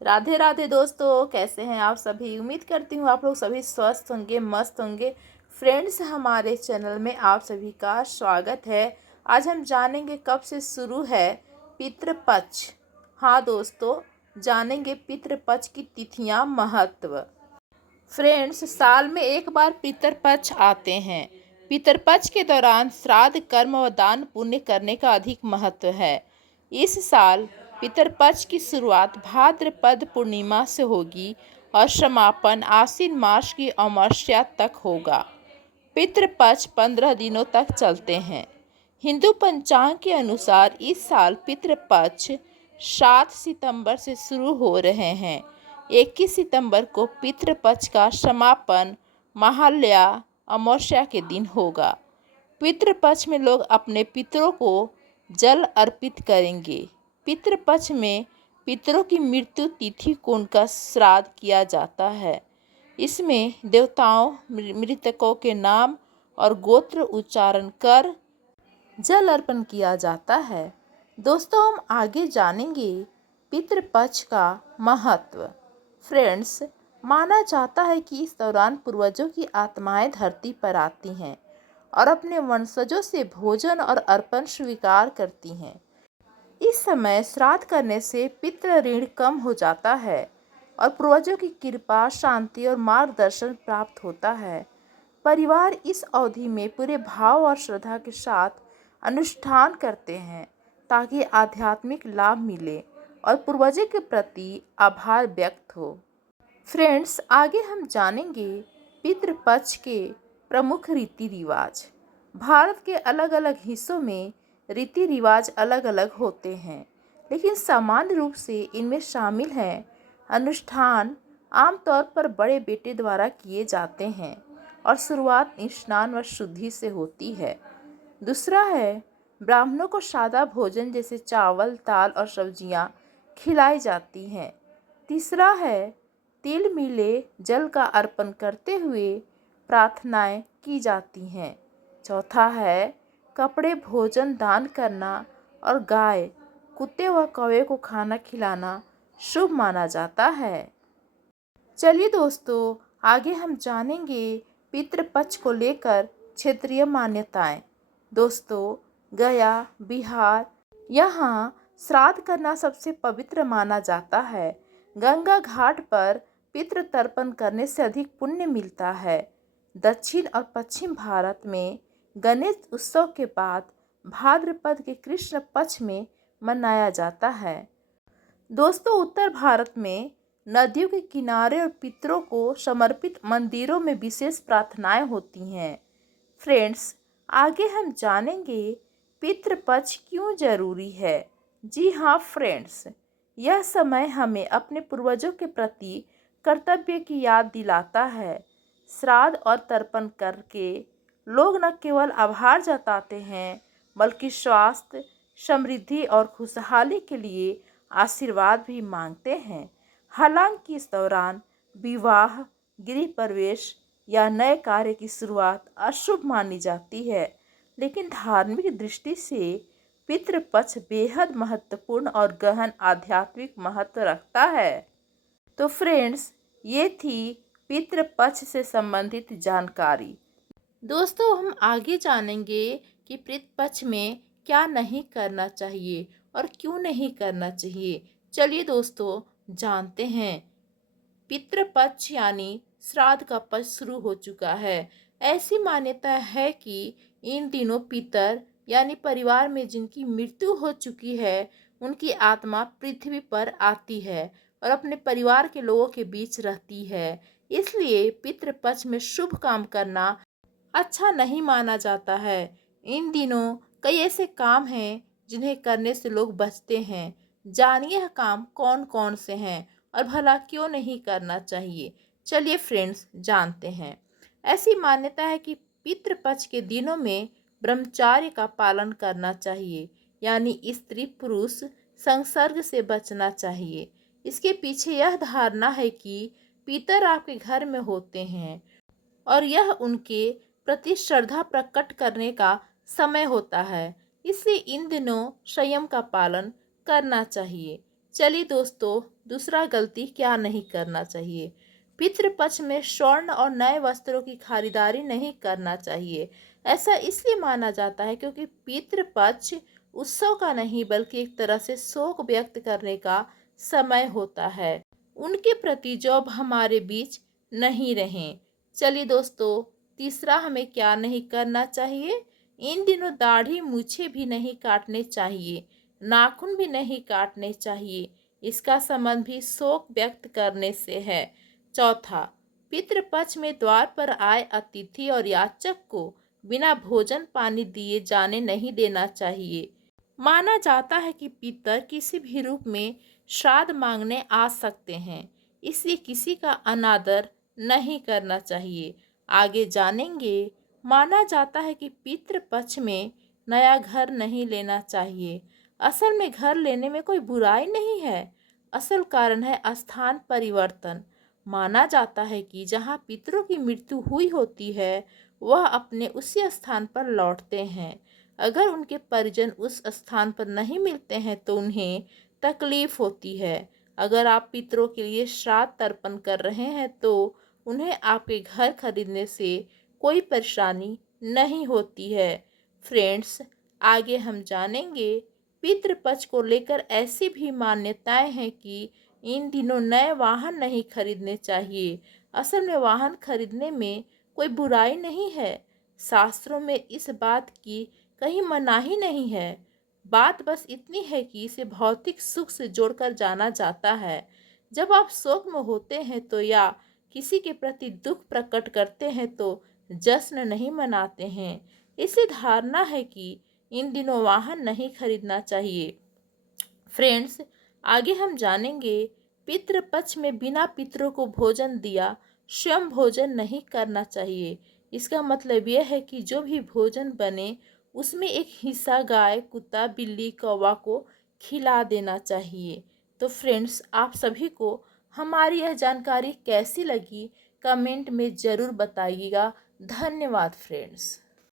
राधे राधे दोस्तों, कैसे हैं आप सभी। उम्मीद करती हूँ आप लोग सभी स्वस्थ होंगे, मस्त होंगे। फ्रेंड्स, हमारे चैनल में आप सभी का स्वागत है। आज हम जानेंगे कब से शुरू है पितृपक्ष। हाँ दोस्तों, जानेंगे पितृपक्ष की तिथियाँ, महत्व। फ्रेंड्स, साल में एक बार पितरपक्ष आते हैं। पितरपक्ष के दौरान श्राद्ध, कर्म व दान पुण्य करने का अधिक महत्व है। इस साल पितरपक्ष की शुरुआत भाद्रपद पूर्णिमा से होगी और समापन आश्विन मास की अमावस्या तक होगा। पितृपक्ष 15 दिनों तक चलते हैं। हिंदू पंचांग के अनुसार इस साल पितृपक्ष 7 सितंबर से शुरू हो रहे हैं। 21 सितंबर को पितृपक्ष का समापन महालया अमावस्या के दिन होगा। पितृपक्ष में लोग अपने पितरों को जल अर्पित करेंगे। पितृपक्ष में पितरों की मृत्यु तिथि को उनका श्राद्ध किया जाता है। इसमें देवताओं, मृतकों के नाम और गोत्र उच्चारण कर जल अर्पण किया जाता है। दोस्तों, हम आगे जानेंगे पितृपक्ष का महत्व। फ्रेंड्स, माना जाता है कि इस दौरान पूर्वजों की आत्माएं धरती पर आती हैं और अपने वंशजों से भोजन और अर्पण स्वीकार करती हैं। इस समय श्राद्ध करने से पितृ ऋण कम हो जाता है और पूर्वजों की कृपा, शांति और मार्गदर्शन प्राप्त होता है। परिवार इस अवधि में पूरे भाव और श्रद्धा के साथ अनुष्ठान करते हैं ताकि आध्यात्मिक लाभ मिले और पूर्वजों के प्रति आभार व्यक्त हो। फ्रेंड्स, आगे हम जानेंगे पितृपक्ष के प्रमुख रीति रिवाज। भारत के अलग अलग हिस्सों में रीति रिवाज अलग अलग होते हैं, लेकिन सामान्य रूप से इनमें शामिल हैं। अनुष्ठान आमतौर पर बड़े बेटे द्वारा किए जाते हैं और शुरुआत स्नान व शुद्धि से होती है। दूसरा है, ब्राह्मणों को सादा भोजन जैसे चावल, दाल और सब्जियां खिलाई जाती हैं। तीसरा है, तिल मिले जल का अर्पण करते हुए प्रार्थनाएं की जाती हैं। चौथा है, कपड़े, भोजन दान करना और गाय, कुत्ते व कौवे को खाना खिलाना शुभ माना जाता है। चलिए दोस्तों, आगे हम जानेंगे पितृपक्ष को लेकर क्षेत्रीय मान्यताएं। दोस्तों, गया, बिहार, यहाँ श्राद्ध करना सबसे पवित्र माना जाता है। गंगा घाट पर पितृ तर्पण करने से अधिक पुण्य मिलता है। दक्षिण और पश्चिम भारत में गणेश उत्सव के बाद भाद्रपद के कृष्ण पक्ष में मनाया जाता है। दोस्तों, उत्तर भारत में नदियों के किनारे और पितरों को समर्पित मंदिरों में विशेष प्रार्थनाएं होती हैं। फ्रेंड्स, आगे हम जानेंगे पितृपक्ष क्यों जरूरी है। जी हाँ फ्रेंड्स, यह समय हमें अपने पूर्वजों के प्रति कर्तव्य की याद दिलाता है। श्राद्ध और तर्पण करके लोग न केवल आभार जताते हैं, बल्कि स्वास्थ्य, समृद्धि और खुशहाली के लिए आशीर्वाद भी मांगते हैं। हालांकि इस दौरान विवाह, गृह प्रवेश या नए कार्य की शुरुआत अशुभ मानी जाती है, लेकिन धार्मिक दृष्टि से पितृपक्ष बेहद महत्वपूर्ण और गहन आध्यात्मिक महत्व रखता है। तो फ्रेंड्स, ये थी पितृपक्ष से संबंधित जानकारी। दोस्तों, हम आगे जानेंगे कि पितृपक्ष में क्या नहीं करना चाहिए और क्यों नहीं करना चाहिए। चलिए दोस्तों, जानते हैं। पितृपक्ष यानी श्राद्ध का पक्ष शुरू हो चुका है। ऐसी मान्यता है कि इन दिनों पितर यानी परिवार में जिनकी मृत्यु हो चुकी है, उनकी आत्मा पृथ्वी पर आती है और अपने परिवार के लोगों के बीच रहती है। इसलिए पितृपक्ष में शुभ काम करना अच्छा नहीं माना जाता है। इन दिनों कई ऐसे काम हैं जिन्हें करने से लोग बचते हैं। जानिए यह काम कौन कौन से हैं और भला क्यों नहीं करना चाहिए। चलिए फ्रेंड्स, जानते हैं। ऐसी मान्यता है कि पितृपक्ष के दिनों में ब्रह्मचार्य का पालन करना चाहिए, यानी स्त्री पुरुष संसर्ग से बचना चाहिए। इसके पीछे यह धारणा है कि पितर आपके घर में होते हैं और यह उनके प्रति श्रद्धा प्रकट करने का समय होता है। इसलिए इन दिनों संयम का पालन करना चाहिए। चलिए दोस्तों, दूसरा गलती क्या नहीं करना चाहिए। पितृपक्ष में स्वर्ण और नए वस्त्रों की खरीदारी नहीं करना चाहिए। ऐसा इसलिए माना जाता है क्योंकि पितृपक्ष उत्सव का नहीं बल्कि एक तरह से शोक व्यक्त करने का समय होता है। उनके प्रति जो अब हमारे बीच नहीं रहें। चलिए दोस्तों, तीसरा हमें क्या नहीं करना चाहिए। इन दिनों दाढ़ी मूछें भी नहीं काटने चाहिए, नाखून भी नहीं काटने चाहिए। इसका संबंध भी शोक व्यक्त करने से है। चौथा, पितृपक्ष में द्वार पर आए अतिथि और याचक को बिना भोजन पानी दिए जाने नहीं देना चाहिए। माना जाता है कि पितर किसी भी रूप में श्राद्ध मांगने आ सकते हैं, इसलिए किसी का अनादर नहीं करना चाहिए। आगे जानेंगे। माना जाता है कि पितृपक्ष में नया घर नहीं लेना चाहिए। असल में घर लेने में कोई बुराई नहीं है। असल कारण है स्थान परिवर्तन। माना जाता है कि जहाँ पितरों की मृत्यु हुई होती है वह अपने उसी स्थान पर लौटते हैं। अगर उनके परिजन उस स्थान पर नहीं मिलते हैं तो उन्हें तकलीफ होती है। अगर आप पितरों के लिए श्राद्ध तर्पण कर रहे हैं तो उन्हें आपके घर खरीदने से कोई परेशानी नहीं होती है। फ्रेंड्स, आगे हम जानेंगे। पितृपक्ष को लेकर ऐसी भी मान्यताएं हैं कि इन दिनों नए वाहन नहीं खरीदने चाहिए। असल में वाहन खरीदने में कोई बुराई नहीं है। शास्त्रों में इस बात की कहीं मनाही नहीं है। बात बस इतनी है कि इसे भौतिक सुख से जोड़कर जाना जाता है। जब आप शोक में होते हैं तो या किसी के प्रति दुख प्रकट करते हैं तो जश्न नहीं मनाते हैं। इसी धारणा है कि इन दिनों वाहन नहीं खरीदना चाहिए। फ्रेंड्स, आगे हम जानेंगे। पितृपक्ष में बिना पितरों को भोजन दिया स्वयं भोजन नहीं करना चाहिए। इसका मतलब यह है कि जो भी भोजन बने उसमें एक हिस्सा गाय, कुत्ता, बिल्ली, कौवा को खिला देना चाहिए। तो फ्रेंड्स, आप सभी को हमारी यह जानकारी कैसी लगी कमेंट में ज़रूर बताइएगा। धन्यवाद फ्रेंड्स।